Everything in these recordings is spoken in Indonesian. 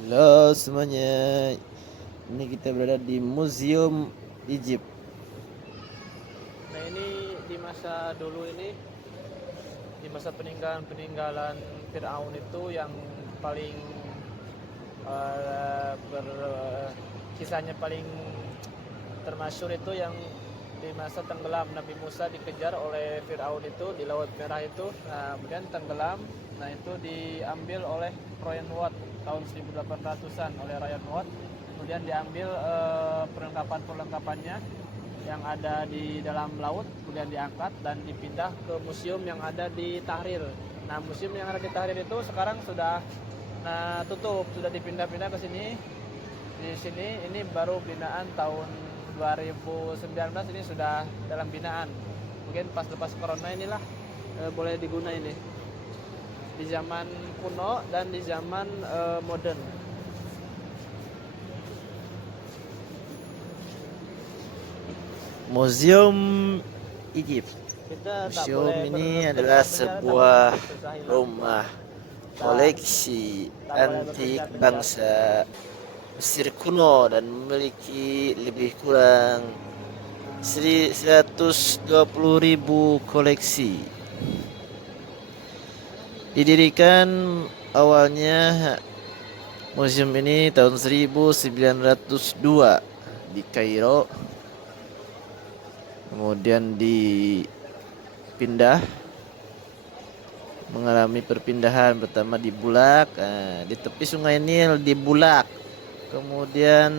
Halo semuanya, ini kita berada di Museum Egypt. Nah ini di masa dulu ini, di masa peninggalan Fir'aun itu yang paling kisahnya paling termasyhur itu yang di masa tenggelam Nabi Musa dikejar oleh Fir'aun itu di Laut Merah itu. Nah kemudian tenggelam. Nah itu diambil oleh Ryan Watt tahun 1800-an oleh Ryan Watt. Kemudian diambil perlengkapan-perlengkapannya yang ada di dalam laut, kemudian diangkat dan dipindah ke museum yang ada di Tahrir. Nah, museum yang ada di Tahrir itu sekarang sudah tutup, sudah dipindah-pindah ke sini. Di sini ini baru binaan tahun 2019, ini sudah dalam binaan. Mungkin pas lepas corona inilah boleh digunakan ini. Di zaman kuno dan di zaman modern. Museum Egypt. Kita tak Museum boleh ini adalah berbicara, tak boleh sebuah susah hilang. rumah Tak, koleksi tak boleh antik berpindah-pindah. bangsa Mesir kuno dan memiliki lebih kurang 120.000 koleksi. Didirikan awalnya museum ini tahun 1902 di Kairo, kemudian dipindah, mengalami perpindahan pertama di Bulak, di tepi Sungai Nil di Bulak, kemudian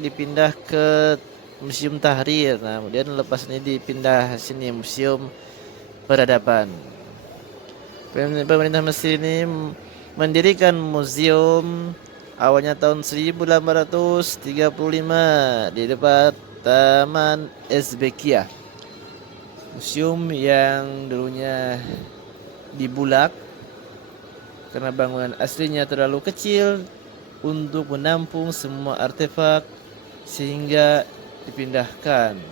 dipindah ke Museum Tahrir. Nah, kemudian lepas ini dipindah sini Museum Peradaban. Pemerintah Mesir ini mendirikan museum awalnya tahun 1835 di depan Taman Ezbekiya. Museum yang dulunya dibulak karena bangunan aslinya terlalu kecil untuk menampung semua artefak, sehingga dipindahkan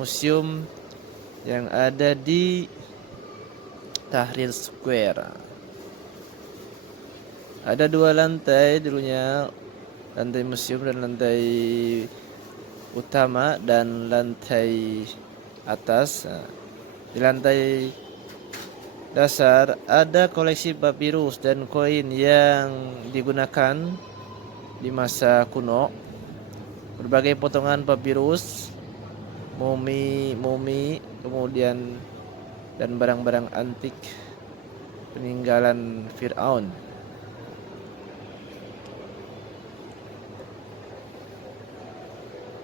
museum yang ada di Tahrir Square. Ada dua lantai dulunya, lantai museum dan lantai utama dan lantai atas. Di lantai dasar ada koleksi papirus dan koin yang digunakan di masa kuno. Berbagai potongan papirus, mumi, kemudian dan barang-barang antik peninggalan Fir'aun.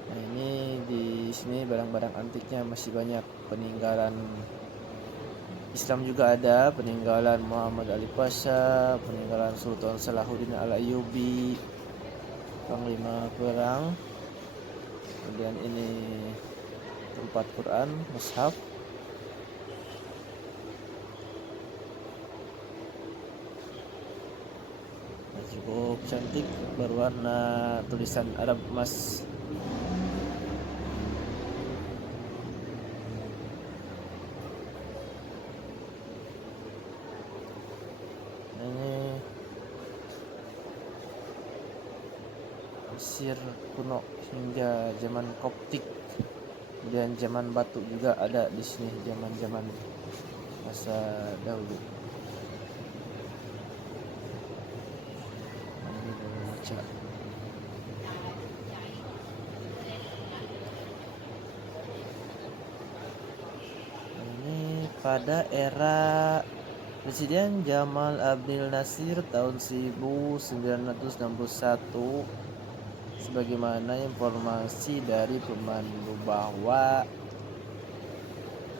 Nah, ini di sini barang-barang antiknya masih banyak. Peninggalan Islam juga ada, peninggalan Muhammad Ali Pasha, peninggalan Sultan Salahuddin Al-Ayyubi, panglima perang. Kemudian ini tempat Quran, mushaf. Cukup cantik, berwarna tulisan Arab emas. Ini Mesir kuno hingga zaman Koptik, kemudian zaman batu juga ada di sini, zaman-zaman masa dahulu. Ini baca. Ini pada era Presiden Jamal Abdel Nasir tahun 1961, sebagaimana informasi dari pemandu bahwa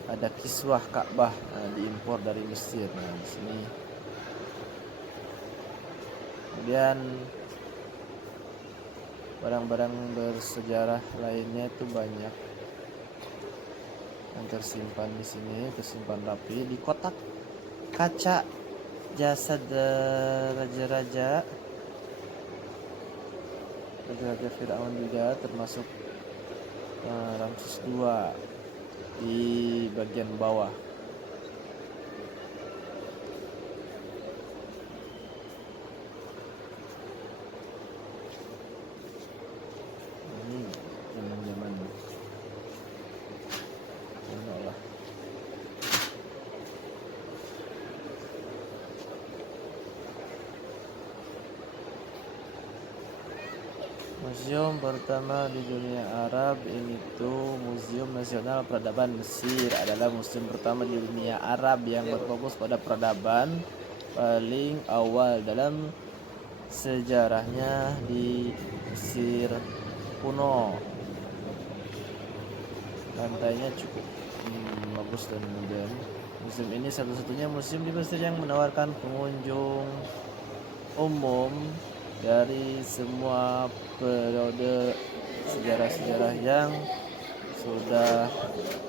ada kiswah Ka'bah diimpor dari Mesir. Nah, di sini. Kemudian barang-barang bersejarah lainnya itu banyak yang tersimpan di sini, tersimpan rapi di kotak kaca jasad raja-raja Firaun juga, termasuk Ramses II di bagian bawah. Museum pertama di dunia Arab ini tuh Museum Nasional Peradaban Mesir adalah museum pertama di dunia Arab yang berfokus pada peradaban paling awal dalam sejarahnya di Mesir kuno. Lantainya cukup bagus dan modern. Museum ini satu-satunya museum di Mesir yang menawarkan pengunjung umum dari semua periode sejarah-sejarah yang sudah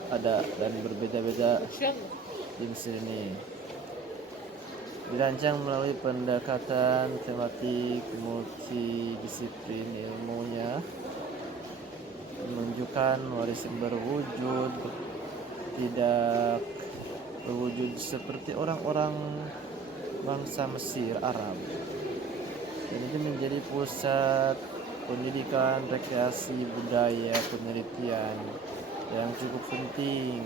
ada dan berbeda-beda di Mesir ini. Dirancang melalui pendekatan tematik multidisiplin ilmunya, menunjukkan warisan berwujud tidak berwujud seperti orang-orang bangsa Mesir Arab. Dan itu menjadi pusat pendidikan, rekreasi, budaya, penelitian yang cukup penting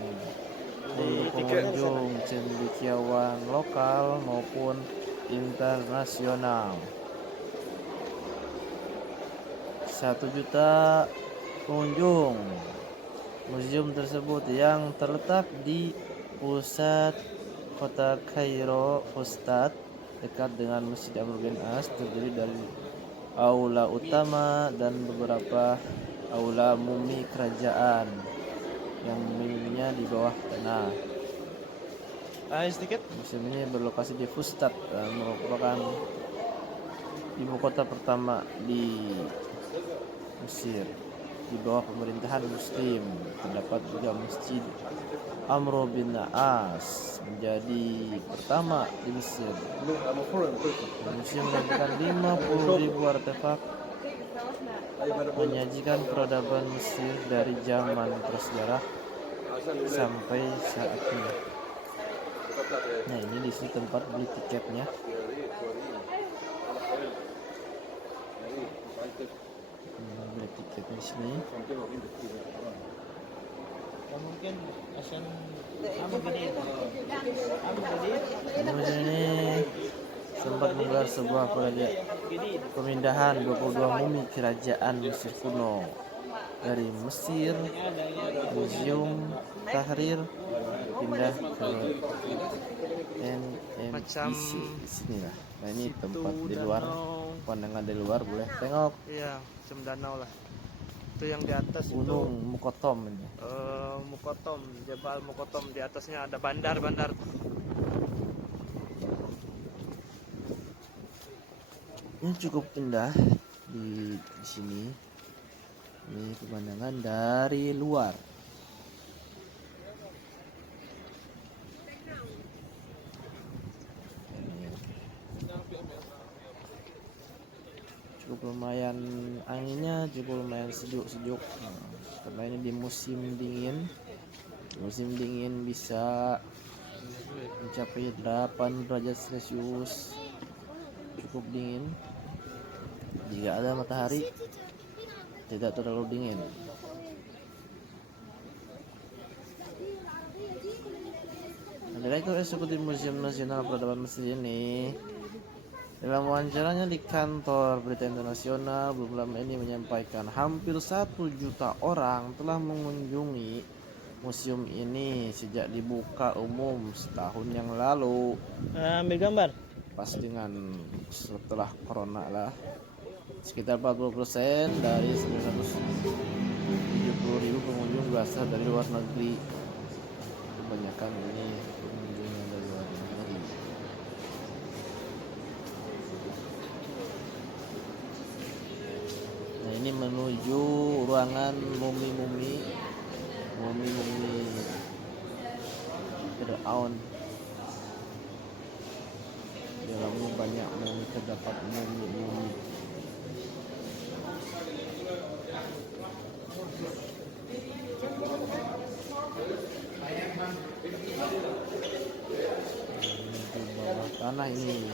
untuk pengunjung cendekiawan lokal maupun internasional. 1 juta pengunjung. Museum tersebut yang terletak di pusat kota Kairo Fustat dekat dengan Masjid Amr bin As, terdiri dari aula utama dan beberapa aula mumi kerajaan yang muminya di bawah tanah. Sedikit. Museum ini berlokasi di Fustat, merupakan ibu kota pertama di Mesir di bawah pemerintahan Muslim. Terdapat juga Masjid Amr bin As menjadi pertama di Mesir. Museum menampilkan 50.000 artefak menyajikan peradaban Mesir dari zaman prasejarah sampai saat ini. Nah, ini di sini tempat beli tiketnya. Beli tiket di sini. Mungkin Asian gede. Museum ini sempat menggelar sebuah pemindahan 22 mumi kerajaan Mesir kuno dari Mesir Museum Tahrir pindah ke NMIC. Sinilah. Nah, ini tempat di luar, pandangan dari luar boleh tengok. Iya, macam danau lah. Itu yang di atas Gunung itu Mukotom ini. Mukotom, Jabal Mukotom. Di atasnya ada bandar-bandar. Ini cukup indah di sini. Ini pemandangan dari luar. Cukup lumayan, anginnya cukup lumayan sejuk-sejuk, karena ini di musim dingin. Musim dingin bisa mencapai 8 derajat Celcius, cukup dingin. Jika ada matahari tidak terlalu dingin. Direktur Eksekutif Museum Nasional Peradaban Mesir ini dalam wawancaranya di kantor berita internasional belum lama ini menyampaikan hampir 1 juta orang telah mengunjungi museum ini sejak dibuka umum setahun yang lalu. Ambil gambar. Pas dengan setelah corona lah, sekitar 40% dari 970.000 pengunjung berasal dari luar negeri. Kebanyakan ini pengunjungnya dari luar negeri. Nah, ini menuju ruangan mumi-mumi Fir'aun. Di dalamnya banyak mumi, terdapat mumi. Di bawah tanah ini